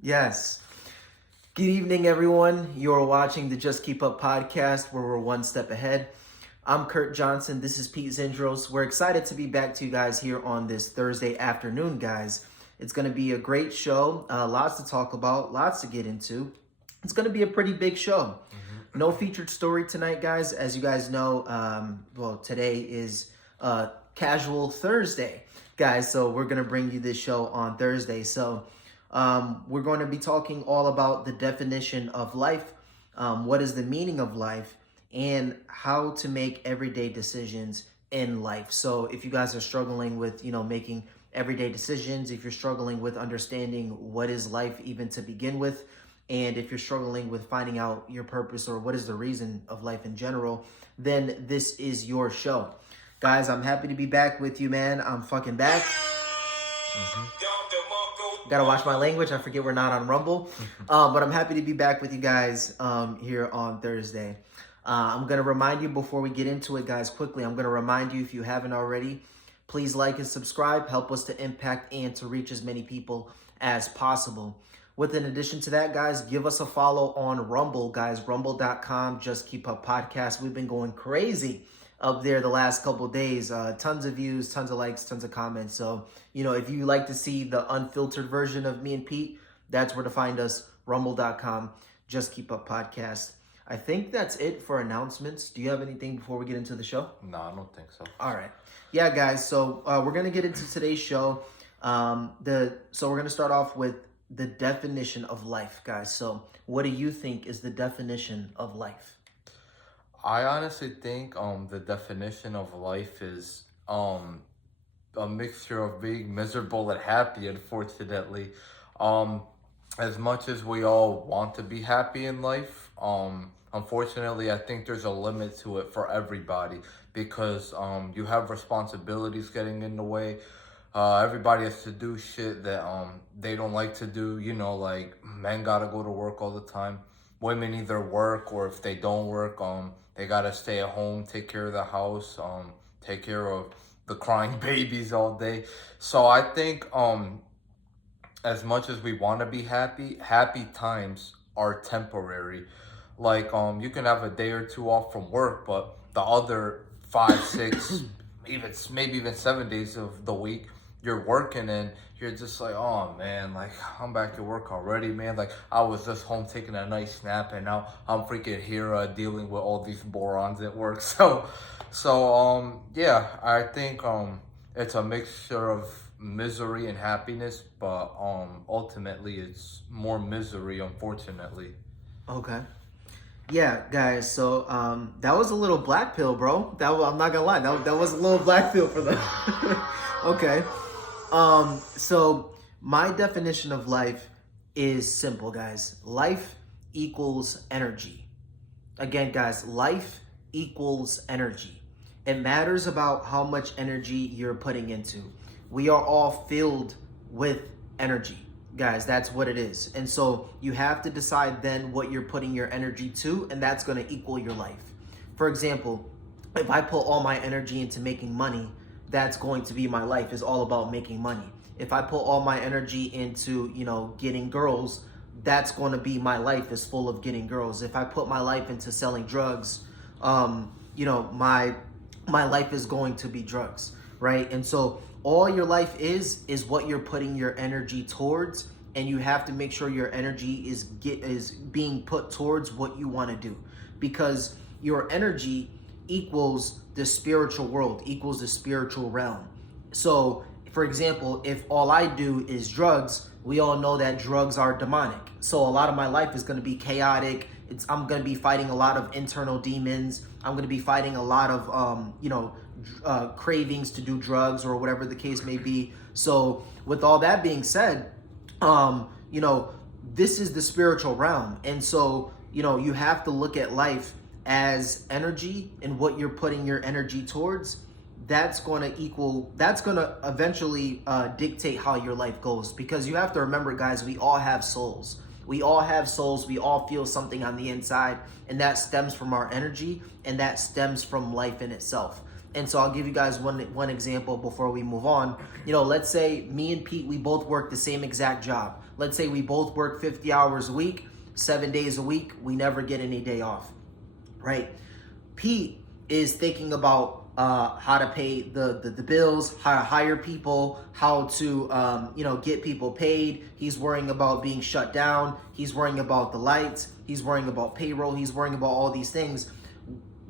Yes. Good evening, everyone. You're watching the Just Keep Up podcast, where we're one step ahead. I'm Kurt Johnson. This is Pete Zindros. We're excited to be back to you guys here on this Thursday afternoon, guys. It's going to be a great show. Lots to talk about, lots to get into. It's going to be a pretty big show. No featured story tonight, guys. As you guys know, today is Casual Thursday, guys. So we're going to bring you this show on Thursday. So we're going to be talking all about the definition of life, what is the meaning of life, and how to make everyday decisions in life. So if you guys are struggling with, making everyday decisions, if you're struggling with understanding what is life even to begin with, and if you're struggling with finding out your purpose or what is the reason of life in general, then this is your show. Guys, I'm happy to be back with you, man. I'm fucking back. Gotta watch my language. I forget we're not on Rumble. But I'm happy to be back with you guys here on Thursday. I'm going to remind you before we get into it, guys, quickly. I'm going to remind you, if you haven't already, please like and subscribe. Help us to impact and to reach as many people as possible. With in addition to that, guys, give us a follow on Rumble, guys. Rumble.com, Just Keep Up Podcast. We've been going crazy up there the last couple of days. Tons of views, tons of likes, tons of comments. So, if you like to see the unfiltered version of me and Pete, that's where to find us. Rumble.com, Just Keep Up Podcast. I think that's it for announcements. Do you have anything before we get into the show? No, I don't think so. All right. Yeah, guys. So we're going to get into today's show. So we're going to start off with the definition of life, guys. So what do you think is the definition of life? I honestly think the definition of life is a mixture of being miserable and happy, unfortunately. As much as we all want to be happy in life, unfortunately, I think there's a limit to it for everybody because you have responsibilities getting in the way. Everybody has to do shit that they don't like to do. Like men gotta go to work all the time. Women either work, or if they don't work, they gotta stay at home, take care of the house, take care of the crying babies all day. So I think as much as we want to be happy times are temporary. Like you can have a day or two off from work, but the other 5, 6, maybe even 7 days of the week you're working, and you're just like, oh man, like I'm back to work already, man. Like I was just home taking a nice nap, and now I'm freaking here dealing with all these morons at work. So yeah, I think it's a mixture of misery and happiness, but ultimately it's more misery, unfortunately. Okay. Yeah, guys. So that was a little black pill, bro. I'm not gonna lie. That was a little black pill for them. Okay. So my definition of life is simple, guys. Life equals energy. Again, guys, life equals energy. It matters about how much energy you're putting into. We are all filled with energy, guys. That's what it is. And so you have to decide then what you're putting your energy to, and that's going to equal your life. For example, if I put all my energy into making money, that's going to be my life, is all about making money. If I put all my energy into, getting girls, that's going to be my life, is full of getting girls. If I put my life into selling drugs, my life is going to be drugs, right? And so all your life is what you're putting your energy towards, and you have to make sure your energy is being put towards what you want to do, because your energy equals the spiritual world, equals the spiritual realm. So, for example, if all I do is drugs, we all know that drugs are demonic. So a lot of my life is going to be chaotic. I'm going to be fighting a lot of internal demons. I'm going to be fighting a lot of, cravings to do drugs or whatever the case may be. So with all that being said, this is the spiritual realm. And so, you have to look at life as energy, and what you're putting your energy towards, that's going to eventually dictate how your life goes. Because you have to remember, guys, we all have souls. We all have souls. We all feel something on the inside, and that stems from our energy, and that stems from life in itself. And so I'll give you guys one example before we move on. You know, let's say me and Pete, we both work the same exact job. Let's say we both work 50 hours a week, 7 days a week. We never get any day off, right? Pete is thinking about how to pay the bills, how to hire people, how to get people paid. He's worrying about being shut down. He's worrying about the lights. He's worrying about payroll. He's worrying about all these things.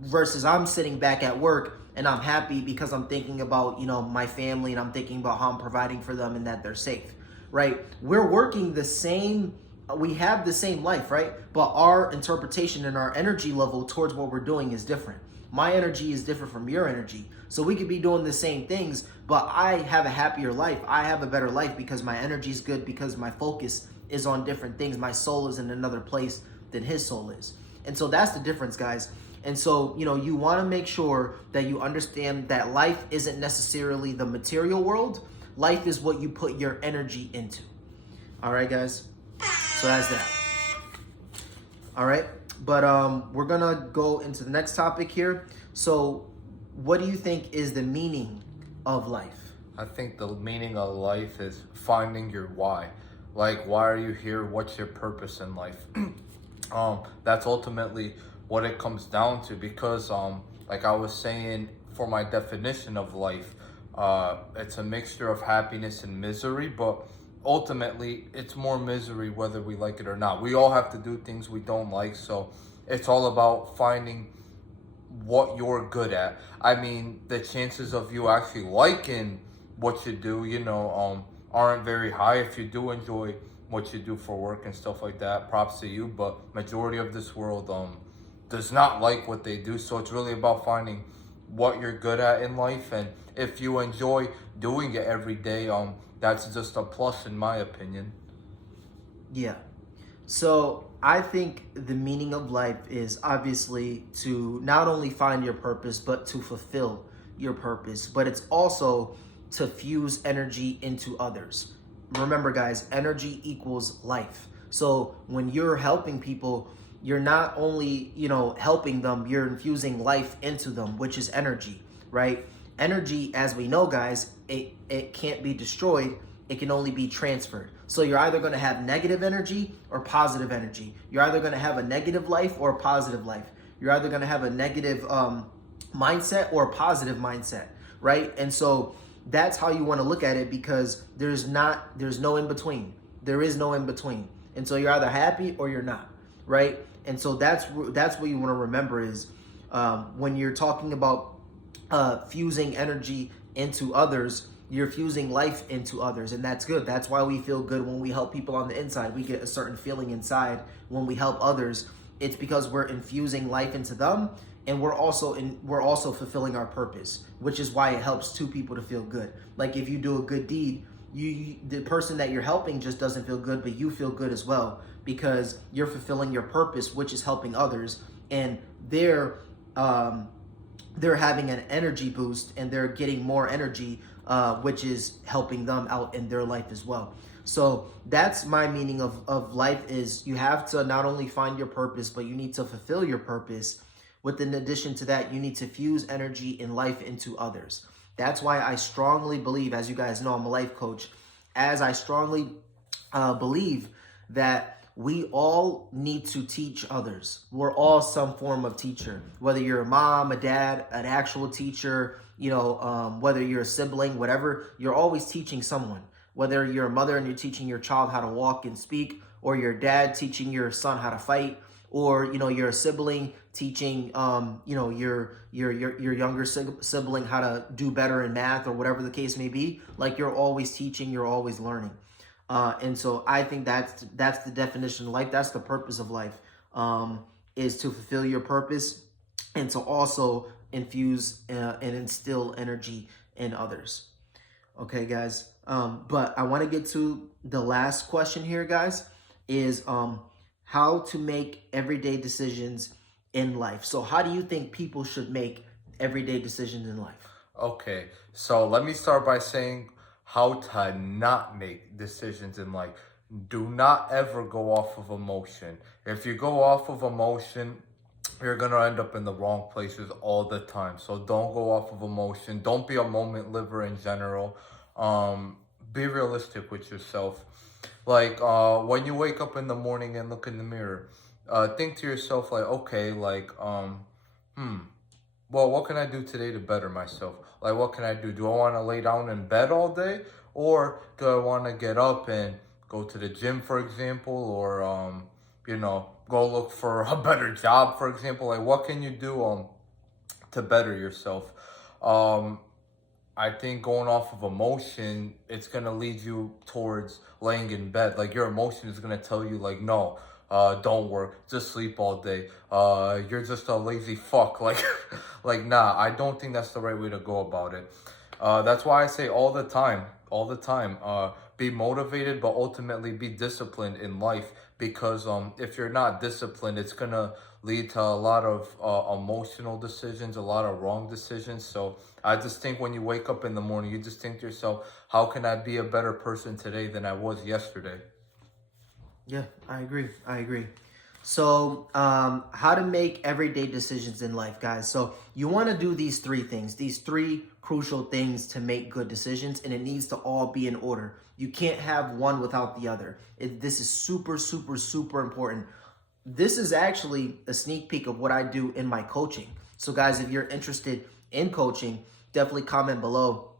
Versus I'm sitting back at work and I'm happy because I'm thinking about my family, and I'm thinking about how I'm providing for them and that they're safe, right? We're working the same. We have the same life, right? But our interpretation and our energy level towards what we're doing is different. My energy is different from your energy. So we could be doing the same things, but I have a happier life. I have a better life because my energy is good, because my focus is on different things. My soul is in another place than his soul is. And so that's the difference, guys. And so, you want to make sure that you understand that life isn't necessarily the material world. Life is what you put your energy into. All right, guys? So that's that. All right. But we're going to go into the next topic here. So what do you think is the meaning of life? I think the meaning of life is finding your why. Like, why are you here? What's your purpose in life? That's ultimately what it comes down to, because like I was saying, for my definition of life, it's a mixture of happiness and misery, but ultimately it's more misery whether we like it or not. We all have to do things we don't like, so it's all about finding what you're good at. I mean, the chances of you actually liking what you do, aren't very high. If you do enjoy what you do for work and stuff like that, props to you, but majority of this world does not like what they do. So it's really about finding what you're good at in life, and if you enjoy doing it every day, that's just a plus in my opinion. Yeah. So I think the meaning of life is obviously to not only find your purpose, but to fulfill your purpose. But it's also to fuse energy into others. Remember, guys, energy equals life. So when you're helping people, you're not only, helping them, you're infusing life into them, which is energy, right? Energy, as we know, guys, it can't be destroyed. It can only be transferred. So you're either going to have negative energy or positive energy. You're either going to have a negative life or a positive life. You're either going to have a negative mindset or a positive mindset, right? And so that's how you want to look at it, because there's no in between. There is no in between. And so you're either happy or you're not, right? And so that's what you want to remember is when you're talking about fusing energy into others, you're fusing life into others, and that's good. That's why we feel good when we help people on the inside. We get a certain feeling inside when we help others. It's because we're infusing life into them, and we're also fulfilling our purpose, which is why it helps two people to feel good. Like if you do a good deed, the person that you're helping just doesn't feel good, but you feel good as well, because you're fulfilling your purpose, which is helping others, and they're having an energy boost, and they're getting more energy, which is helping them out in their life as well. So that's my meaning of life, is you have to not only find your purpose, but you need to fulfill your purpose. In addition to that, you need to fuse energy in life into others. That's why I strongly believe, as you guys know, I'm a life coach, as I strongly believe that we all need to teach others. We're all some form of teacher, whether you're a mom, a dad, an actual teacher, whether you're a sibling, whatever, you're always teaching someone. Whether you're a mother and you're teaching your child how to walk and speak, or your dad teaching your son how to fight, or you're a sibling teaching your younger sibling how to do better in math, or whatever the case may be. Like, you're always teaching, you're always learning. And so I think that's the definition of life. That's the purpose of life, is to fulfill your purpose and to also infuse and instill energy in others. Okay, guys. But I want to get to the last question here, guys, is how to make everyday decisions in life. So how do you think people should make everyday decisions in life? Okay, so let me start by saying how to not make decisions in life. do not ever go off of emotion. If you go off of emotion, you're gonna end up in the wrong places all the time. So don't go off of emotion. Don't be a moment liver in general. Be realistic with yourself. Like when you wake up in the morning and look in the mirror, think to yourself like, okay, like hmm, well, what can I do today to better myself? Like, what can I do? Do I want to lay down in bed all day, or do I want to get up and go to the gym, for example, or go look for a better job, for example? Like, what can you do to better yourself? Um, I think going off of emotion, it's gonna lead you towards laying in bed. Like your emotion is gonna tell you, like, no, don't work, just sleep all day. You're just a lazy fuck. Like, like, nah. I don't think that's the right way to go about it. That's why I say all the time, be motivated, but ultimately be disciplined in life. Because if you're not disciplined, it's gonna lead to a lot of emotional decisions, a lot of wrong decisions. So I just think when you wake up in the morning, you just think to yourself, how can I be a better person today than I was yesterday? Yeah, I agree. I agree. So, how to make everyday decisions in life, guys. So, you want to do these three things, these three crucial things to make good decisions, and it needs to all be in order. You can't have one without the other. This is super, super, super important. This is actually a sneak peek of what I do in my coaching. So, guys, if you're interested in coaching, definitely comment below.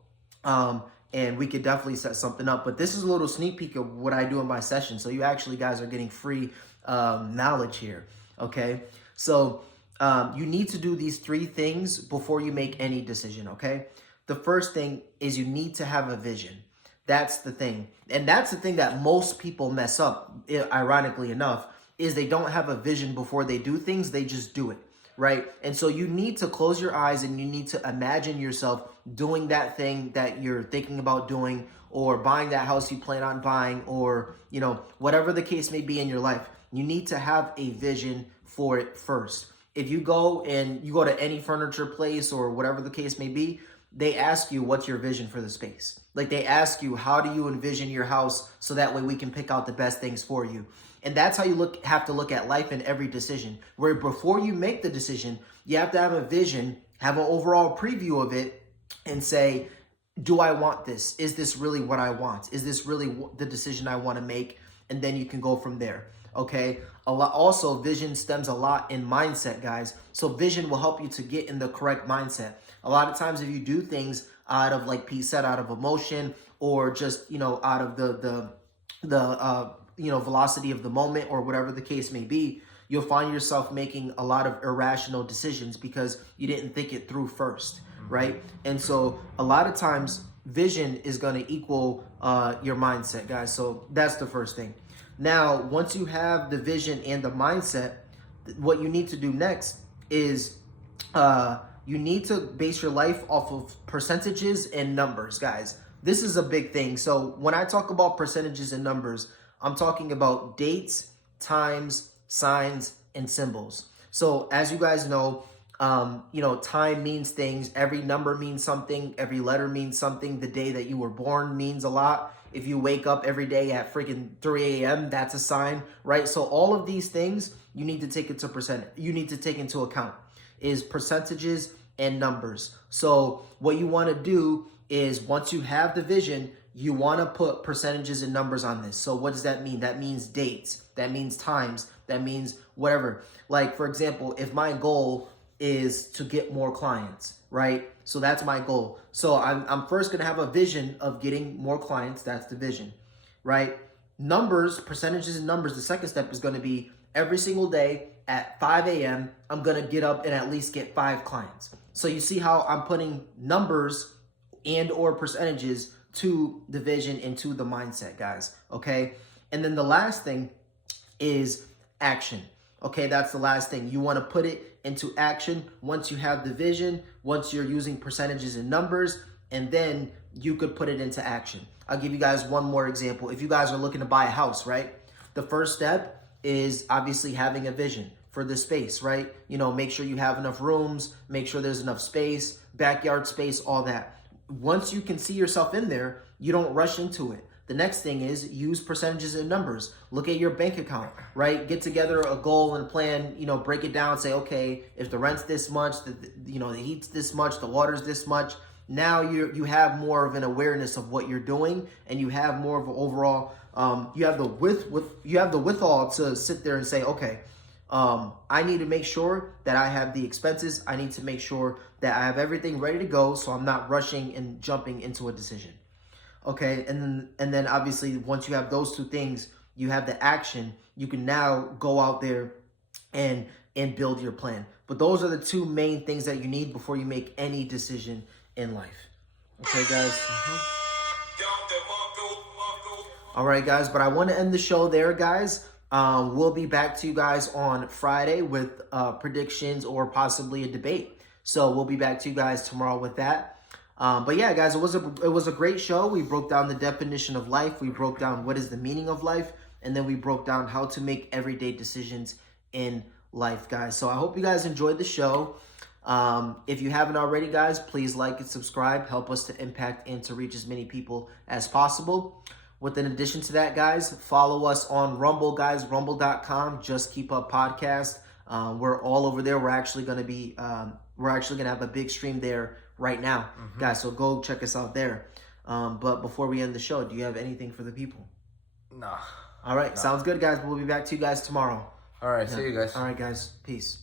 And we could definitely set something up. But this is a little sneak peek of what I do in my session. So you actually guys are getting free knowledge here. Okay. So you need to do these three things before you make any decision. Okay. The first thing is you need to have a vision. That's the thing. And that's the thing that most people mess up, ironically enough, is they don't have a vision before they do things. They just do it. Right. And so you need to close your eyes and you need to imagine yourself doing that thing that you're thinking about doing, or buying that house you plan on buying, or, whatever the case may be in your life. You need to have a vision for it first. If you go to any furniture place or whatever the case may be, they ask you, what's your vision for the space? Like they ask you, how do you envision your house so that way we can pick out the best things for you? And that's how you have to look at life in every decision, where before you make the decision, you have to have a vision, have an overall preview of it, and say, do I want this? Is this really what I want? Is this really the decision I want to make? And then you can go from there. Okay. Also, vision stems a lot in mindset, guys. So vision will help you to get in the correct mindset. A lot of times if you do things out of, like Pete said, out of emotion, or just, out of the velocity of the moment, or whatever the case may be, you'll find yourself making a lot of irrational decisions because you didn't think it through first, right? And so a lot of times vision is going to equal your mindset, guys. So that's the first thing. Now, once you have the vision and the mindset, what you need to do next is you need to base your life off of percentages and numbers, guys. This is a big thing. So when I talk about percentages and numbers, I'm talking about dates, times, signs, and symbols. So as you guys know, time means things. Every number means something. Every letter means something. The day that you were born means a lot. If you wake up every day at freaking 3 a.m., that's a sign, right? So all of these things you need to take into account is percentages and numbers. So what you want to do is, once you have the vision, you want to put percentages and numbers on this. So what does that mean? That means dates. That means times. That means whatever. Like, for example, if my goal is to get more clients, right? So that's my goal. So I'm first going to have a vision of getting more clients. That's the vision, right? Numbers, percentages and numbers. The second step is going to be every single day at 5 a.m., I'm going to get up and at least get 5 clients. So you see how I'm putting numbers and or percentages to the vision and to the mindset, guys. Okay. And then the last thing is action. Okay. That's the last thing. You want to put it into action once you have the vision, once you're using percentages and numbers, and then you could put it into action. I'll give you guys one more example. If you guys are looking to buy a house, right? The first step is obviously having a vision for the space, right? Make sure you have enough rooms, make sure there's enough space, backyard space, all that. Once you can see yourself in there, you don't rush into it. The next thing is use percentages and numbers. Look at your bank account, right? Get together a goal and plan, break it down, say, okay, if the rent's this much, the heat's this much, the water's this much. Now you have more of an awareness of what you're doing, and you have more of an overall, you have the withal to sit there and say, okay, I need to make sure that I have the expenses. I need to make sure that I have everything ready to go, so I'm not rushing and jumping into a decision. Okay, and then obviously once you have those two things, you have the action. You can now go out there and build your plan. But those are the two main things that you need before you make any decision in life. Okay, guys. All right, guys. But I want to end the show there, guys. We'll be back to you guys on Friday with predictions or possibly a debate. So we'll be back to you guys tomorrow with that. But yeah, guys, it was a great show. We broke down the definition of life. We broke down what is the meaning of life, and then we broke down how to make everyday decisions in life, guys. So I hope you guys enjoyed the show. If you haven't already, guys, please like and subscribe. Help us to impact and to reach as many people as possible. With an addition to that, guys, follow us on Rumble, guys, rumble.com. Just Keep Up Podcast. We're all over there. We're actually going to have a big stream there right now, guys. So go check us out there. But before we end the show, do you have anything for the people? Nah. All right. Sounds good, guys. We'll be back to you guys tomorrow. All right. See you guys. All right, guys. Peace.